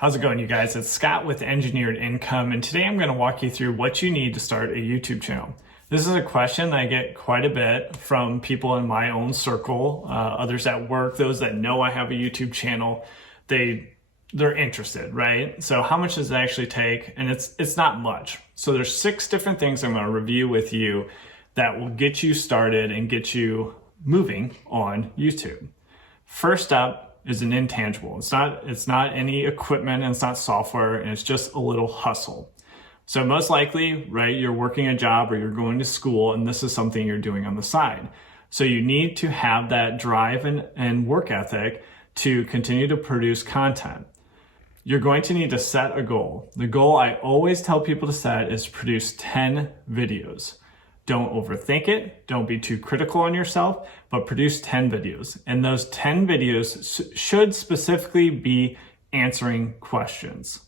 How's it going, you guys? It's Scott with Engineered Income, and today I'm going to walk you through what you need to start a YouTube channel. This is a question that I get quite a bit from people in my own circle, others at work, those that know I have a YouTube channel. They're interested, right? So how much does it actually take? And it's not much. So there's 6 different things I'm going to review with you that will get you started and get you moving on YouTube. First up is an intangible. It's not any equipment, and it's not software, and it's just a little hustle. So most likely, right, you're working a job or you're going to school, and this is something you're doing on the side. So you need to have that drive and work ethic to continue to produce content. You're going to need to set a goal. The goal I always tell people to set is produce 10 videos. Don't overthink it. Don't be too critical on yourself, but produce 10 videos. And those 10 videos should specifically be answering questions.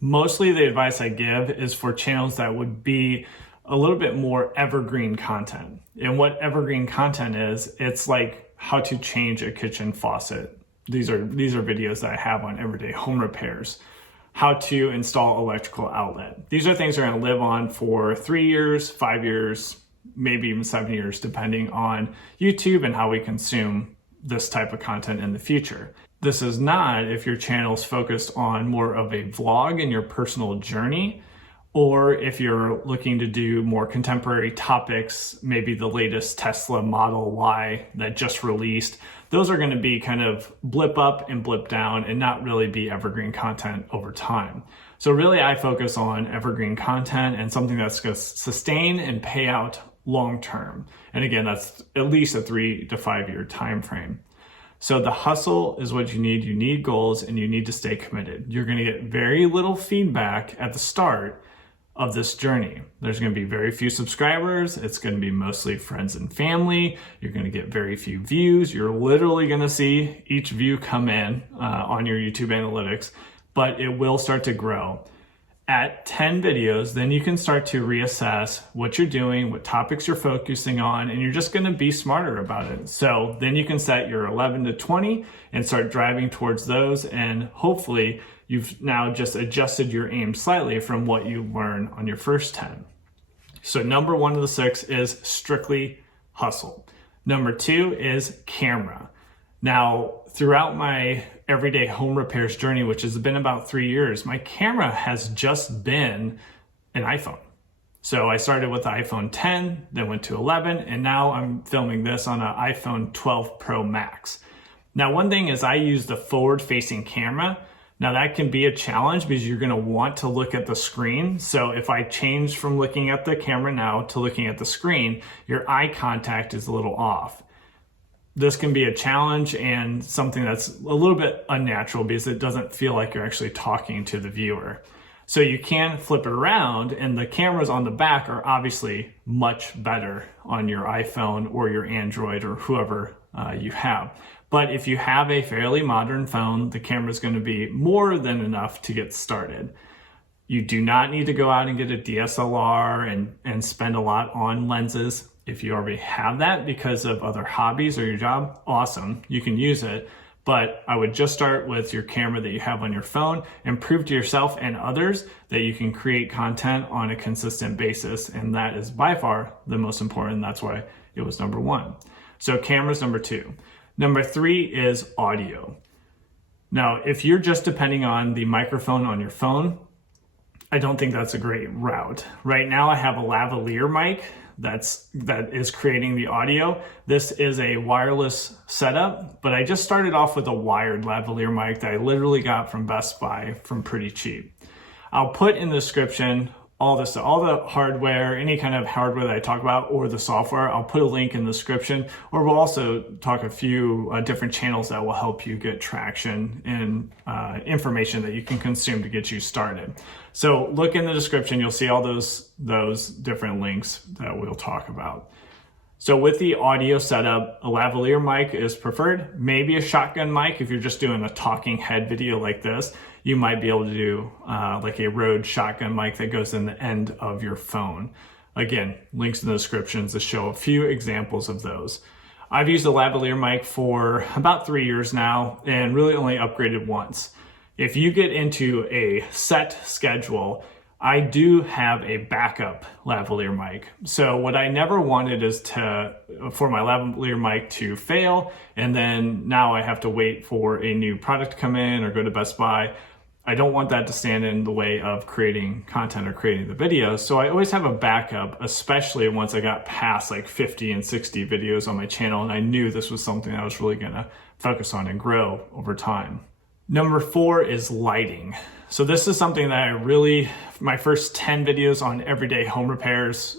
Mostly the advice I give is for channels that would be a little bit more evergreen content. And what evergreen content is, it's like how to change a kitchen faucet. These are videos that I have on everyday home repairs. How to install electrical outlet. These are things that are going to live on for 3 years, 5 years, maybe even 7 years, depending on YouTube and how we consume this type of content in the future. This is not if your channel is focused on more of a vlog in your personal journey, or if you're looking to do more contemporary topics, maybe the latest Tesla Model Y that just released. Those are going to be kind of blip up and blip down and not really be evergreen content over time. So really I focus on evergreen content and something that's going to sustain and pay out long term. And again, that's at least a 3 to 5 year time frame. So the hustle is what you need. You need goals and you need to stay committed. You're going to get very little feedback at the start of this journey. There's going to be very few subscribers. It's going to be mostly friends and family. You're going to get very few views. You're literally going to see each view come in on your YouTube analytics, but it will start to grow. At 10 videos, then you can start to reassess what you're doing, what topics you're focusing on, and you're just going to be smarter about it. So then you can set your 11 to 20 and start driving towards those, and hopefully you've now just adjusted your aim slightly from what you learned on your first 10. So number 1 of the 6 is strictly hustle. Number 2 is camera. Now, throughout my everyday home repairs journey, which has been about 3 years, my camera has just been an iPhone. So I started with the iPhone 10, then went to 11, and now I'm filming this on an iPhone 12 Pro Max. Now, one thing is I use the forward-facing camera. Now that can be a challenge because you're going to want to look at the screen. So if I change from looking at the camera now to looking at the screen, your eye contact is a little off. This can be a challenge and something that's a little bit unnatural because it doesn't feel like you're actually talking to the viewer. So you can flip it around, and the cameras on the back are obviously much better on your iPhone or your Android or whoever you have. But if you have a fairly modern phone, the camera is going to be more than enough to get started. You do not need to go out and get a DSLR and spend a lot on lenses. If you already have that because of other hobbies or your job, awesome, you can use it. But I would just start with your camera that you have on your phone and prove to yourself and others that you can create content on a consistent basis. And that is by far the most important. That's why it was number 1. So camera's number 2. Number 3 is audio. Now, if you're just depending on the microphone on your phone, I don't think that's a great route. Right now I have a lavalier mic that is creating the audio. This is a wireless setup, but I just started off with a wired lavalier mic that I literally got from Best Buy from pretty cheap. I'll put in the description all the hardware, any kind of hardware that I talk about, or the software. I'll put a link in the description, or we'll also talk a few different channels that will help you get traction and information that you can consume to get you started. So look in the description, you'll see all those different links that we'll talk about. So with the audio setup, a lavalier mic is preferred, maybe a shotgun mic if you're just doing a talking head video like this. You might be able to do like a Rode shotgun mic that goes in the end of your phone. Again, links in the descriptions to show a few examples of those. I've used a lavalier mic for about 3 years now and really only upgraded once. if you get into a set schedule, I do have a backup lavalier mic. So what I never wanted is for my lavalier mic to fail, and then now I have to wait for a new product to come in or go to Best Buy. I don't want that to stand in the way of creating content or creating the videos. So I always have a backup, especially once I got past like 50 and 60 videos on my channel, and I knew this was something I was really gonna focus on and grow over time. Number 4 is lighting. So this is something that my first 10 videos on everyday home repairs,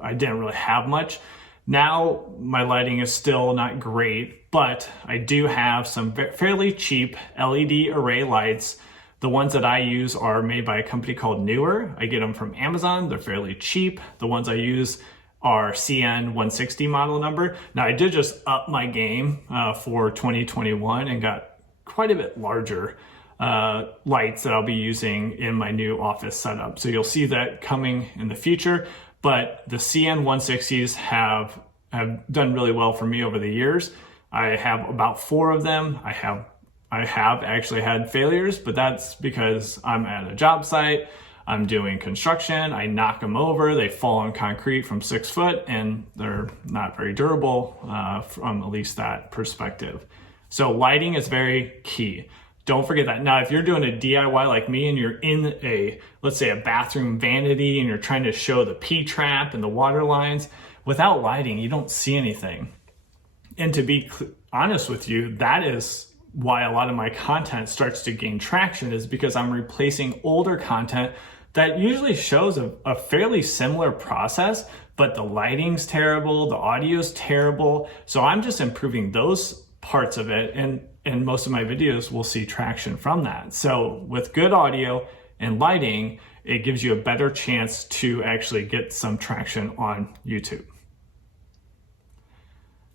I didn't really have much. Now my lighting is still not great, but I do have some fairly cheap LED array lights. The ones that I use are made by a company called Newer. I get them from Amazon. They're fairly cheap. The ones I use are CN 160 model number. Now I did just up my game for 2021 and got quite a bit larger lights that I'll be using in my new office setup. So you'll see that coming in the future, but the CN 160s have done really well for me over the years. I have about 4 of them. I have actually had failures, but that's because I'm at a job site, I'm doing construction, I knock them over, they fall on concrete from 6 foot, and they're not very durable from at least that perspective. So lighting is very key. Don't forget that. Now, if you're doing a DIY like me and you're in let's say a bathroom vanity and you're trying to show the P-trap and the water lines, without lighting, you don't see anything. And to be honest with you, that is why a lot of my content starts to gain traction, is because I'm replacing older content that usually shows a fairly similar process, but the lighting's terrible, the audio's terrible. So I'm just improving those parts of it, and most of my videos will see traction from that. So with good audio and lighting, it gives you a better chance to actually get some traction on YouTube.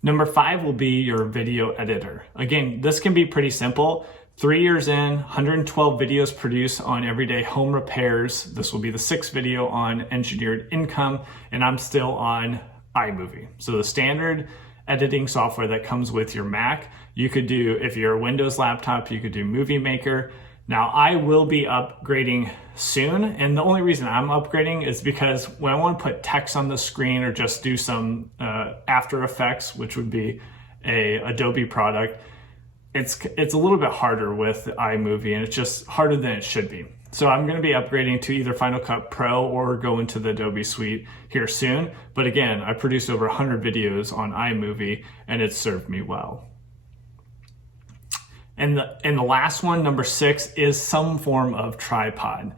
Number 5 will be your video editor. Again, this can be pretty simple. 3 years in, 112 videos produced on everyday home repairs. This will be the 6th video on engineered income, and I'm still on iMovie. So the standard editing software that comes with your Mac. You could do, if you're a Windows laptop, you could do Movie Maker. Now I will be upgrading soon, and the only reason I'm upgrading is because when I want to put text on the screen or just do some After Effects, which would be a Adobe product, it's a little bit harder with iMovie, and it's just harder than it should be. So I'm going to be upgrading to either Final Cut Pro or go into the Adobe Suite here soon. But again, I produced over 100 videos on iMovie, and it's served me well. And the last one, number 6, is some form of tripod.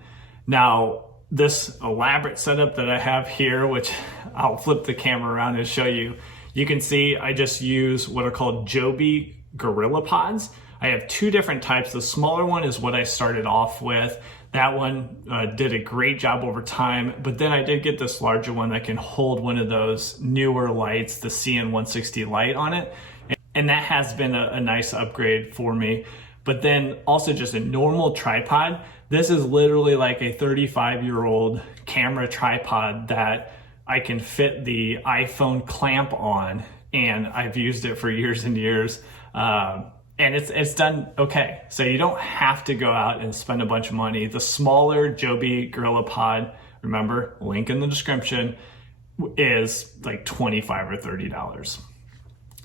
Now, this elaborate setup that I have here, which I'll flip the camera around and show you, you can see I just use what are called Joby Gorilla Pods. I have 2 different types. The smaller one is what I started off with. That one did a great job over time, but then I did get this larger one that can hold one of those newer lights, the CN 160 light on it. And that has been a nice upgrade for me. But then also just a normal tripod. This is literally like a 35-year-old camera tripod that I can fit the iPhone clamp on, and I've used it for years and years. And it's done okay. So you don't have to go out and spend a bunch of money. The smaller Joby Gorilla Pod, remember, link in the description, is like $25 or $30.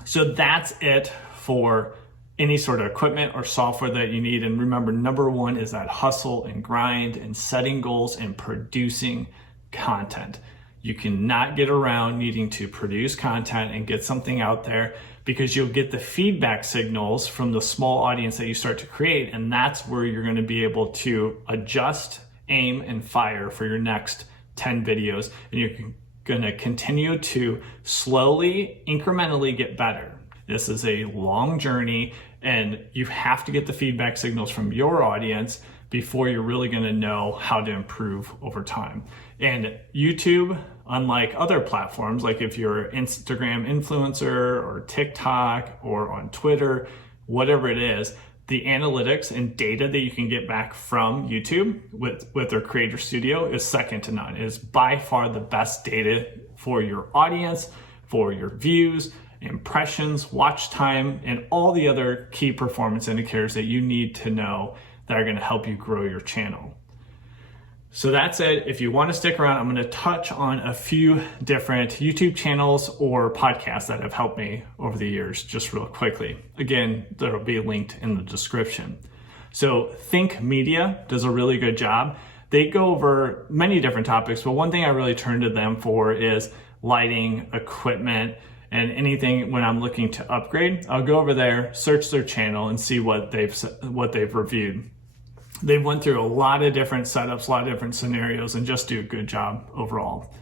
So that's it for any sort of equipment or software that you need. And remember, number 1 is that hustle and grind and setting goals and producing content. You cannot get around needing to produce content and get something out there, because you'll get the feedback signals from the small audience that you start to create. And that's where you're going to be able to adjust, aim, and fire for your next 10 videos. And you're going to continue to slowly, incrementally get better. This is a long journey, and you have to get the feedback signals from your audience before you're really going to know how to improve over time. And YouTube, unlike other platforms, like if you're an Instagram influencer or TikTok or on Twitter, whatever it is, the analytics and data that you can get back from YouTube with their Creator Studio is second to none. It is by far the best data for your audience, for your views, impressions, watch time, and all the other key performance indicators that you need to know that are going to help you grow your channel. So that's it. If you want to stick around, I'm going to touch on a few different YouTube channels or podcasts that have helped me over the years, just real quickly. Again, that'll be linked in the description. So Think Media does a really good job. They go over many different topics, but one thing I really turn to them for is lighting, equipment, and anything when I'm looking to upgrade. I'll go over there, search their channel, and see what they've reviewed. They went through a lot of different setups, a lot of different scenarios, and just do a good job overall.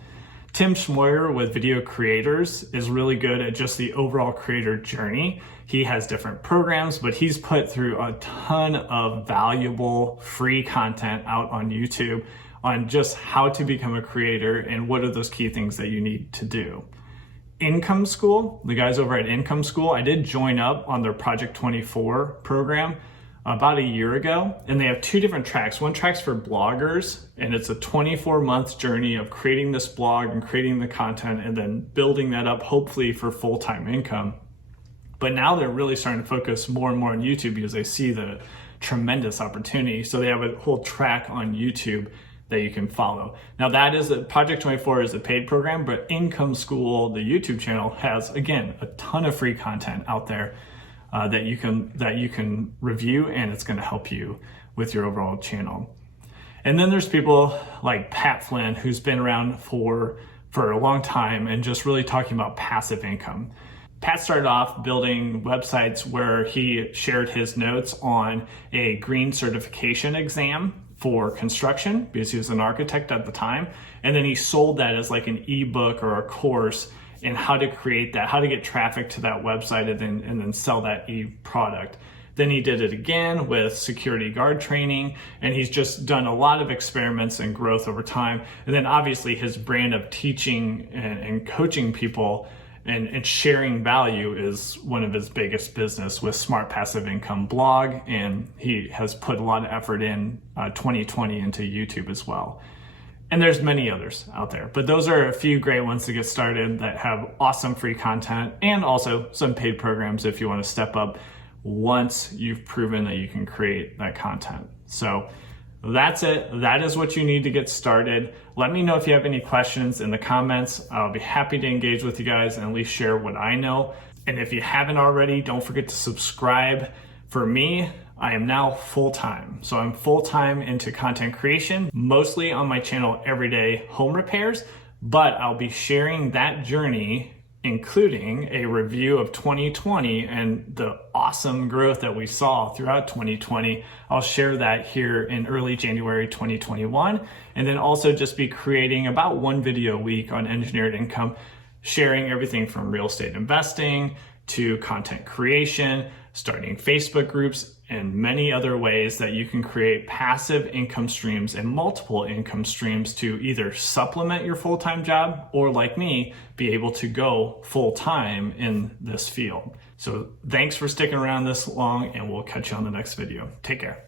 Tim Schmoyer with Video Creators is really good at just the overall creator journey. He has different programs, but he's put through a ton of valuable free content out on YouTube on just how to become a creator and what are those key things that you need to do. Income School, the guys over at Income School, I did join up on their Project 24 program about a year ago, and they have two different tracks. One track's for bloggers, and it's a 24-month journey of creating this blog and creating the content and then building that up, hopefully for full-time income. But now they're really starting to focus more and more on YouTube because they see the tremendous opportunity. So they have a whole track on YouTube that you can follow. Now that is Project 24 is a paid program, but Income School, the YouTube channel, has, again, a ton of free content out there that you can review, and it's going to help you with your overall channel. And then there's people like Pat Flynn, who's been around for a long time and just really talking about passive income. Pat started off building websites where he shared his notes on a green certification exam for construction because he was an architect at the time. And then he sold that as like an ebook or a course in how to create that, how to get traffic to that website and then sell that e-product. Then he did it again with security guard training, and he's just done a lot of experiments and growth over time. And then obviously his brand of teaching and coaching people and sharing value is one of his biggest business with Smart Passive Income blog, and he has put a lot of effort in 2020 into YouTube as well. And there's many others out there, but those are a few great ones to get started that have awesome free content and also some paid programs if you want to step up once you've proven that you can create that content. So that's it. That is what you need to get started. Let me know if you have any questions in the comments. I'll be happy to engage with you guys and at least share what I know. And if you haven't already, don't forget to subscribe. For me, I am now full-time. So I'm full-time into content creation, mostly on my channel Everyday Home Repairs, but I'll be sharing that journey, including a review of 2020 and the awesome growth that we saw throughout 2020. I'll share that here in early January 2021, and then also just be creating about one video a week on engineered income, sharing everything from real estate investing to content creation, starting Facebook groups, and many other ways that you can create passive income streams and multiple income streams to either supplement your full-time job or, like me, be able to go full-time in this field. So thanks for sticking around this long, and we'll catch you on the next video. Take care.